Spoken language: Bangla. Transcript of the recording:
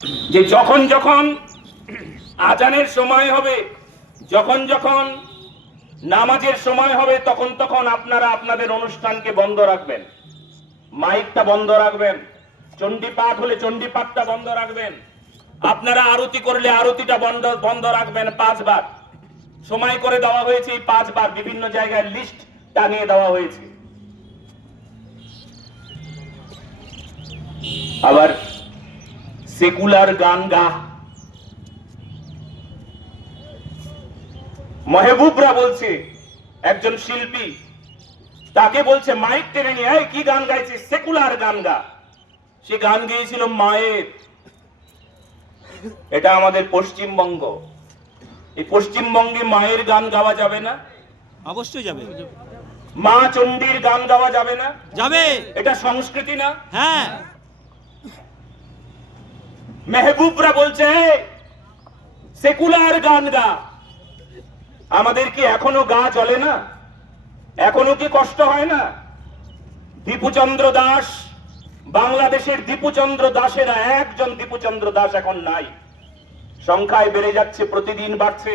যে যখন যখন আজানের সময় হবে, যখন যখন নামাজের সময় হবে, তখন তখন আপনারা আপনাদের অনুষ্ঠানকে বন্ধ রাখবেন, মাইকটা বন্ধ রাখবেন, চণ্ডী পাঠ হলে চণ্ডী পাঠটা বন্ধ রাখবেন, আপনারা আরতি করলে আরতিটা বন্ধ রাখবেন 5 বার সময় করে দেওয়া হয়েছে। এই 5 বার বিভিন্ন জায়গায় লিস্ট টানিয়ে দেওয়া হয়েছে। আবার সেকুলার গান গা, মেহবুবরা বলছে, একজন শিল্পী তাকে বলছে মাইক টেনে নিয়ে, এই কি গান গাইছে? সেকুলার গান গা। সে গান গেয়েছিল মায়ের। এটা আমাদের পশ্চিমবঙ্গ, এই পশ্চিমবঙ্গে মায়ের গান গাওয়া যাবে না? অবশ্যই যাবে। মা চণ্ডীর গান গাওয়া যাবে না? যাবে। এটা সংস্কৃতি না? হ্যাঁ। মেহবুবরা বলছে সেকুলার গান গা। আমাদের কি এখনো গা চলে না? এখনো কি কষ্ট হয় না? দীপুচন্দ্র দাস, বাংলাদেশের দীপুচন্দ্র দাসেরা, একজন দীপুচন্দ্র দাস এখন নাই, সংখ্যায় বেড়ে যাচ্ছে, প্রতিদিন বাড়ছে।